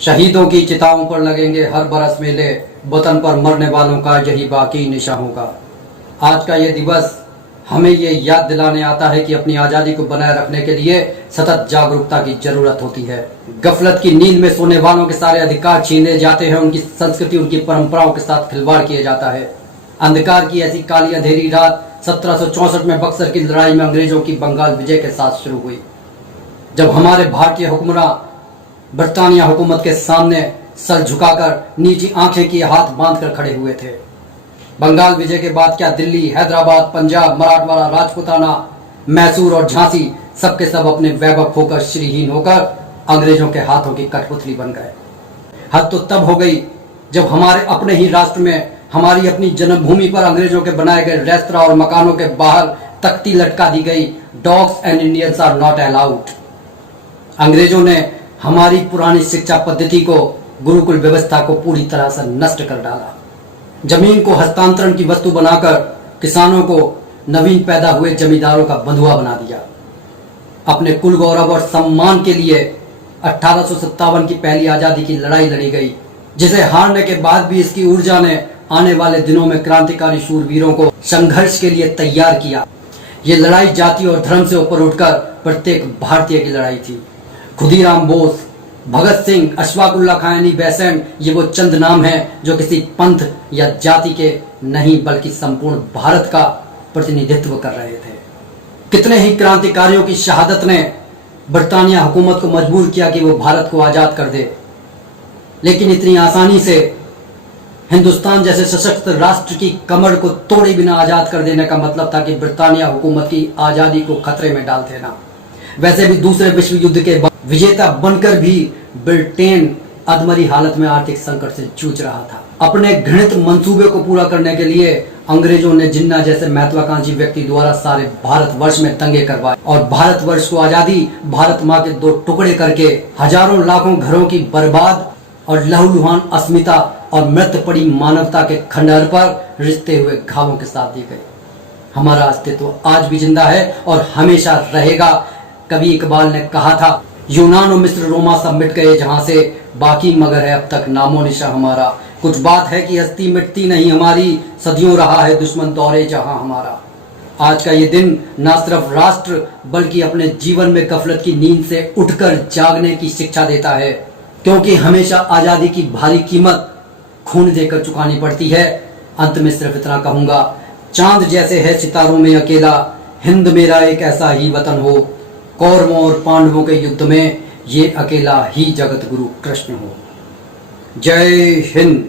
शहीदों की चिताओं पर लगेंगे हर बरस मेले, वतन पर मरने वालों का यही बाकी निशा होगा। आज का ये दिवस हमें ये याद दिलाने आता है कि अपनी आज़ादी को बनाए रखने के लिए सतत जागरूकता की जरूरत होती है। गफलत की नींद में सोने वालों के सारे अधिकार छीने जाते हैं, उनकी संस्कृति, उनकी परंपराओं के साथ खिलवाड़ किया जाता है। अंधकार की ऐसी काली अंधेरी रात 1764 में बक्सर की लड़ाई में अंग्रेजों की बंगाल विजय के साथ शुरू हुई, जब हमारे भारतीय हुक्मरान बरतानिया हुकूमत के सामने सर झुकाकर नीची आंखें की हाथ बांधकर खड़े हुए थे। बंगाल विजय के बाद क्या दिल्ली, हैदराबाद, पंजाब, मराठवाड़ा, राजपूताना, मैसूर और झांसी सबके सब अपने वैभव खोकर, श्रीहीन होकर अंग्रेजों के हाथों की कठपुतली बन गए। हद तो तब हो गई जब हमारे अपने ही राष्ट्र में, हमारी अपनी जन्मभूमि पर अंग्रेजों के बनाए गए रेस्तरां और मकानों के बाहर तख्ती लटका दी गई, dogs and Indians are not allowed. अंग्रेजों ने हमारी पुरानी शिक्षा पद्धति को, गुरुकुल व्यवस्था को पूरी तरह से नष्ट कर डाला। जमीन को हस्तांतरण की वस्तु बनाकर किसानों को नवीन पैदा हुए जमींदारों का बंधुआ बना दिया। अपने कुल गौरव और सम्मान के लिए 1857 की पहली आजादी की लड़ाई लड़ी गई, जिसे हारने के बाद भी इसकी ऊर्जा ने आने वाले दिनों में क्रांतिकारी शूरवीरों को संघर्ष के लिए तैयार किया। ये लड़ाई जाति और धर्म से ऊपर उठकर प्रत्येक भारतीय की लड़ाई थी। खुदीराम बोस, भगत सिंह, अशफाकुल्लाह खानी बेसेंट, ये वो चंद नाम हैं जो किसी पंथ या जाति के नहीं बल्कि संपूर्ण भारत का प्रतिनिधित्व कर रहे थे। कितने ही क्रांतिकारियों की शहादत ने बरतानिया हुकूमत को मजबूर किया कि वो भारत को आजाद कर दे, लेकिन इतनी आसानी से हिंदुस्तान जैसे सशक्त राष्ट्र की कमर को तोड़े बिना आजाद कर देने का मतलब था कि बरतानिया हुकूमत की आजादी को खतरे में डाल देना। वैसे भी दूसरे विश्व युद्ध के बाद विजेता बनकर भी ब्रिटेन अधमरी हालत में आर्थिक संकट से जूझ रहा था। अपने घृणित मंसूबे को पूरा करने के लिए अंग्रेजों ने जिन्ना जैसे महत्वाकांक्षी व्यक्ति द्वारा सारे भारतवर्ष में दंगे करवाए और भारतवर्ष को आजादी, भारत माँ के दो टुकड़े करके हजारों लाखों घरों की बर्बाद और लहूलुहान अस्मिता और मृत पड़ी मानवता के खंडहर पर रिश्ते हुए घावों के साथ दी गई। हमारा अस्तित्व आज भी जिंदा है और हमेशा रहेगा। कवि इकबाल ने कहा था, यूनान और मिस्र रोमा सब मिट गए जहां से, बाकी मगर है अब तक नामो निशा हमारा। कुछ बात है कि हस्ती मिटती नहीं हमारी, सदियों रहा है दुश्मन दौरे जहां हमारा। आज का ये दिन ना सिर्फ राष्ट्र बल्कि अपने जीवन में गफलत की नींद से उठकर जागने की शिक्षा देता है, क्योंकि हमेशा आजादी की भारी कीमत खून देकर चुकानी पड़ती है। अंत में सिर्फ इतना कहूंगा, चांद जैसे है सितारों में अकेला, हिंद मेरा एक ऐसा ही वतन हो, कौरवों और पांडवों के युद्ध में ये अकेला ही जगत गुरु कृष्ण हो। जय हिंद।